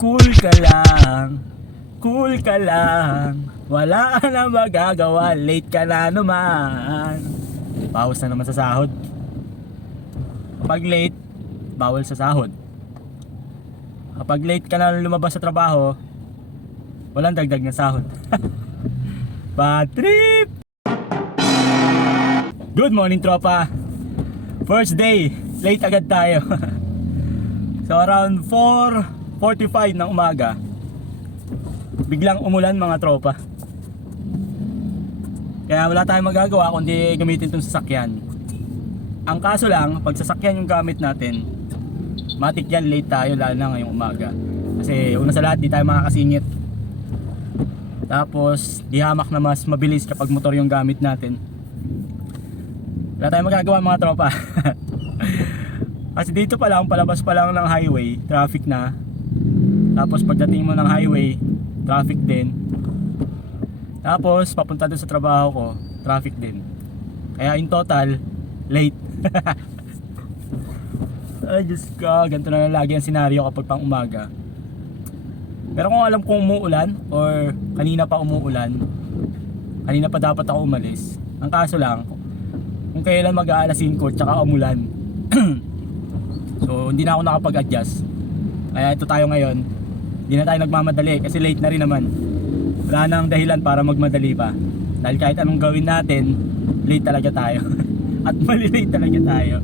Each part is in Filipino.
Cool ka lang, cool ka lang. Wala ka na magagawa, late ka na naman. Bawas na naman sa sahod. Kapag late, bawal sa sahod. Kapag late ka na lumabas sa trabaho, walang dagdag na sahod. Bad trip! Good morning, tropa. First day, late agad tayo. So around 4:45 ng umaga, biglang umulan, mga tropa. Kaya wala tayong magagawa kundi gamitin itong sasakyan. Ang kaso lang, pag sasakyan yung gamit natin, matik yan, late tayo lalo na ngayong umaga. Kasi una sa lahat, di tayo makakasingit. Tapos di hamak na mas mabilis kapag motor yung gamit natin. Wala tayong magagawa, mga tropa. Kasi dito pa lang, palabas pa lang ng highway, traffic na. Tapos pagdating mo ng highway, traffic din. Tapos papunta doon sa trabaho ko, traffic din. Kaya in total, late. Ay Diyos ko, ganito na lang lagi ang senaryo kapag pang umaga. Pero kung alam kong umuulan, or kanina pa umuulan, kanina pa dapat ako umalis. Ang kaso lang, kung kailan mag-aalas 5 tsaka umulan, so hindi na ako nakapag-adjust. Kaya ito tayo ngayon, hindi na tayo nagmamadali kasi late na rin naman. Wala nang dahilan para magmadali pa. Dahil kahit anong gawin natin, late talaga tayo. At malilate talaga tayo.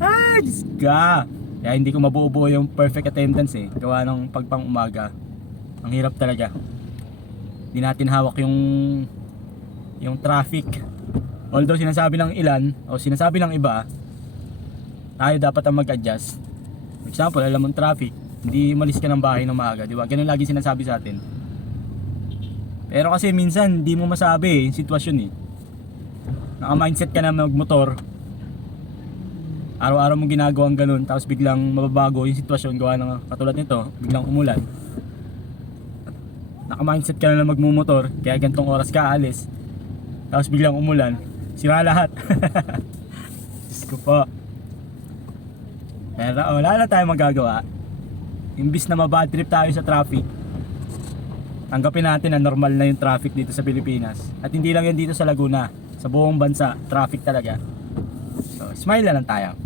Ah, Diyos ka. Kaya hindi ko mabubuo yung perfect attendance gawa ng pagpang umaga. Ang hirap talaga. Hindi natin hawak yung traffic. Although sinasabi ng ilan o sinasabi ng iba, tayo dapat ang mag-adjust. For example, alam mong traffic, hindi umalis ka ng bahay ng maaga, di ba? Ganun lagi sinasabi sa atin. Pero kasi minsan hindi mo masabi yung sitwasyon Naka-mindset ka na magmotor. Araw-araw mong ginagawang ganun, tapos biglang mababago yung sitwasyon gawa ng katulad nito, biglang umulan. Naka-mindset ka na magmumotor, kaya gantong oras ka alis. Tapos biglang umulan, sira lahat. Diyos ko po. Pero wala na tayong magagawa. Imbis na mabad trip tayo sa traffic, tanggapin natin na normal na yung traffic dito sa Pilipinas. At hindi lang yan dito sa Laguna, sa buong bansa, traffic talaga. So, smile na lang tayo.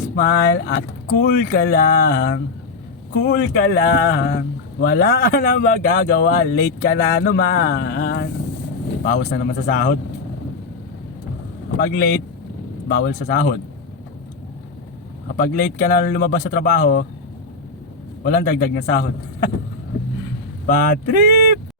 Smile at cool ka lang, cool ka lang. Wala ka na magagawa, late ka na naman. Bawas na naman sa sahod. Kapag late, bawal sa sahod. Kapag late ka na lumabas sa trabaho, walang dagdag na sahod. Bad trip!